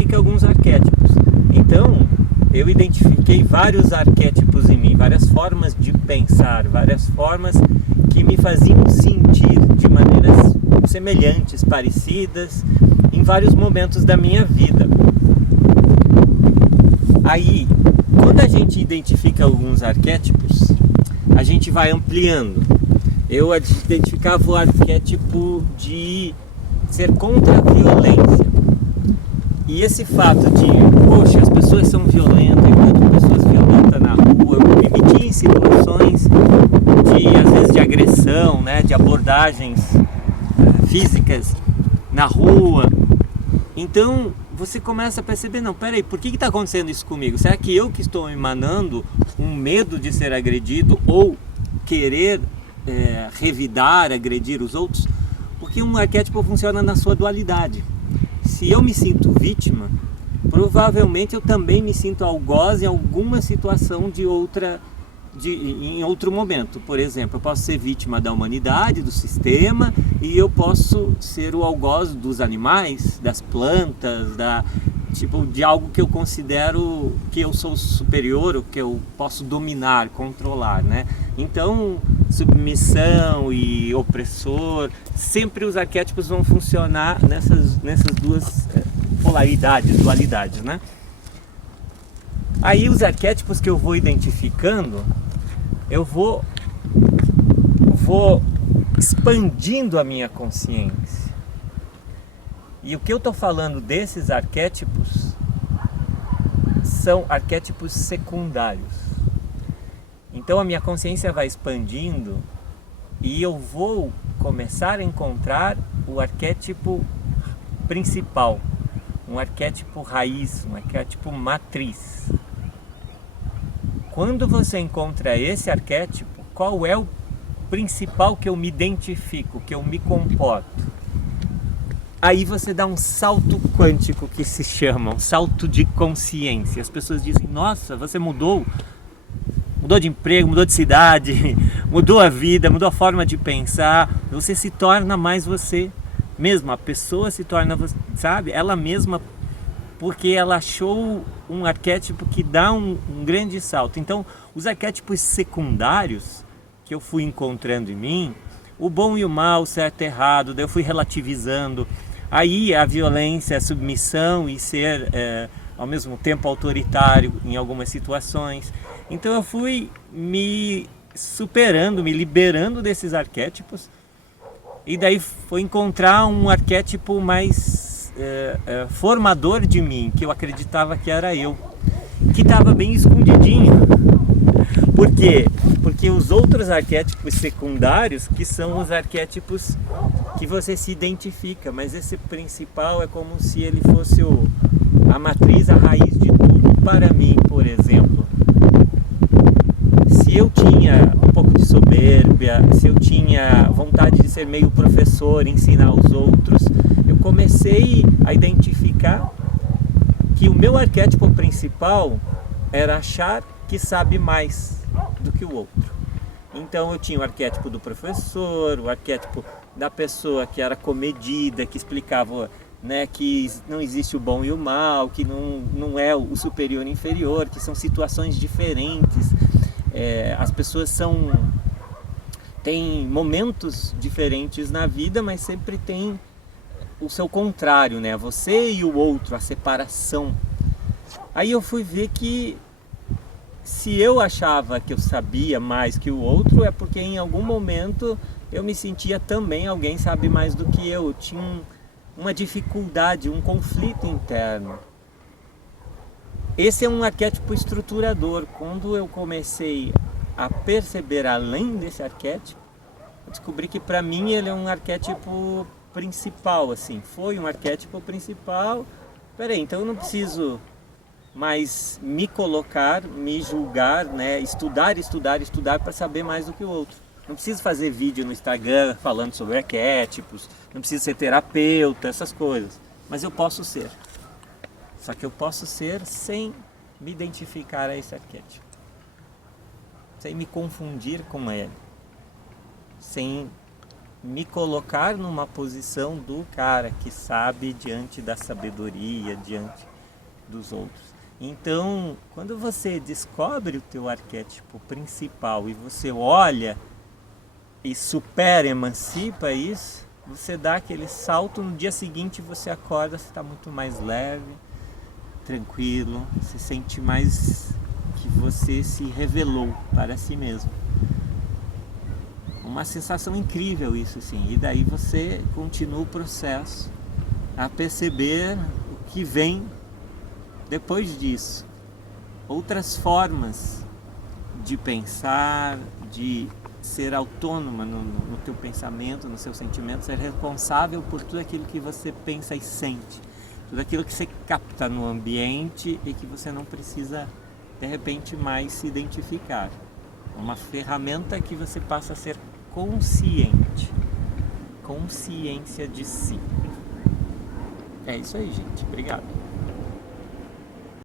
identifica alguns arquétipos. Então, eu identifiquei vários arquétipos em mim, várias formas de pensar, várias formas que me faziam sentir de maneiras semelhantes, parecidas, em vários momentos da minha vida. Aí, quando a gente identifica alguns arquétipos, a gente vai ampliando. Eu identificava o arquétipo de ser contra a violência. E esse fato de, poxa, as pessoas são violentas, eu encontro pessoas violentas na rua, eu me meti em situações de, às vezes, de agressão, né, de abordagens físicas na rua. Então, você começa a perceber, não, peraí, por que está acontecendo isso comigo? Será que eu que estou emanando um medo de ser agredido ou querer revidar, agredir os outros? Porque um arquétipo funciona na sua dualidade. Se eu me sinto vítima, provavelmente eu também me sinto algoz em alguma situação em outro momento. Por exemplo, eu posso ser vítima da humanidade, do sistema, e eu posso ser o algoz dos animais, das plantas, de algo que eu considero que eu sou superior, ou que eu posso dominar, controlar, né? Então, submissão e opressor, sempre os arquétipos vão funcionar nessas duas polaridades, dualidades, né? Aí os arquétipos que eu vou identificando, eu vou expandindo a minha consciência. E o que eu estou falando desses arquétipos são arquétipos secundários. Então a minha consciência vai expandindo e eu vou começar a encontrar o arquétipo principal, um arquétipo raiz, um arquétipo matriz. Quando você encontra esse arquétipo, qual é o principal que eu me identifico, que eu me comporto? Aí você dá um salto quântico, que se chama um salto de consciência. As pessoas dizem, nossa, você mudou de emprego, mudou de cidade, mudou a vida, mudou a forma de pensar. Você se torna mais você mesma, a pessoa se torna, sabe, ela mesma, porque ela achou um arquétipo que dá um grande salto. Então, os arquétipos secundários que eu fui encontrando em mim, o bom e o mal, o certo e errado, daí eu fui relativizando. Aí a violência, a submissão e ser ao mesmo tempo autoritário em algumas situações. Então eu fui me superando, me liberando desses arquétipos, e daí foi encontrar um arquétipo mais formador de mim, que eu acreditava que era eu, que estava bem escondidinho. Por quê? Porque os outros arquétipos secundários, que são os arquétipos que você se identifica, mas esse principal é como se ele fosse a matriz, a raiz de tudo. Para mim, por exemplo, se eu tinha um pouco de soberbia, se eu tinha vontade de ser meio professor, ensinar aos outros, eu comecei a identificar que o meu arquétipo principal era achar que sabe mais do que o outro. Então eu tinha o arquétipo do professor, o arquétipo da pessoa que era comedida, que explicava, né, que não existe o bom e o mal, que não é o superior e inferior, que são situações diferentes. As pessoas têm momentos diferentes na vida, mas sempre tem o seu contrário, né? Você e o outro, a separação. Aí eu fui ver que se eu achava que eu sabia mais que o outro, é porque em algum momento eu me sentia também, alguém sabe mais do que eu tinha uma dificuldade, um conflito interno. Esse é um arquétipo estruturador. Quando eu comecei a perceber além desse arquétipo, eu descobri que para mim ele é um arquétipo principal, assim, foi um arquétipo principal. Peraí, então eu não preciso mais me colocar, me julgar, né? Estudar para saber mais do que o outro. Não preciso fazer vídeo no Instagram falando sobre arquétipos, não preciso ser terapeuta, essas coisas. Mas eu posso ser. Só que eu posso ser sem me identificar a esse arquétipo. Sem me confundir com ele. Sem me colocar numa posição do cara que sabe diante da sabedoria, diante dos outros. Então, quando você descobre o teu arquétipo principal e você olha e supera, emancipa isso, você dá aquele salto, no dia seguinte você acorda, você está muito mais leve, tranquilo, se sente mais que você se revelou para si mesmo. Uma sensação incrível isso, sim. E daí você continua o processo a perceber o que vem depois disso. Outras formas de pensar, de ser autônoma no teu pensamento, no seu sentimento, ser responsável por tudo aquilo que você pensa e sente, tudo aquilo que você capta no ambiente e que você não precisa, de repente, mais se identificar. Uma ferramenta que você passa a ser consciente, consciência de si. É isso aí, gente. Obrigado.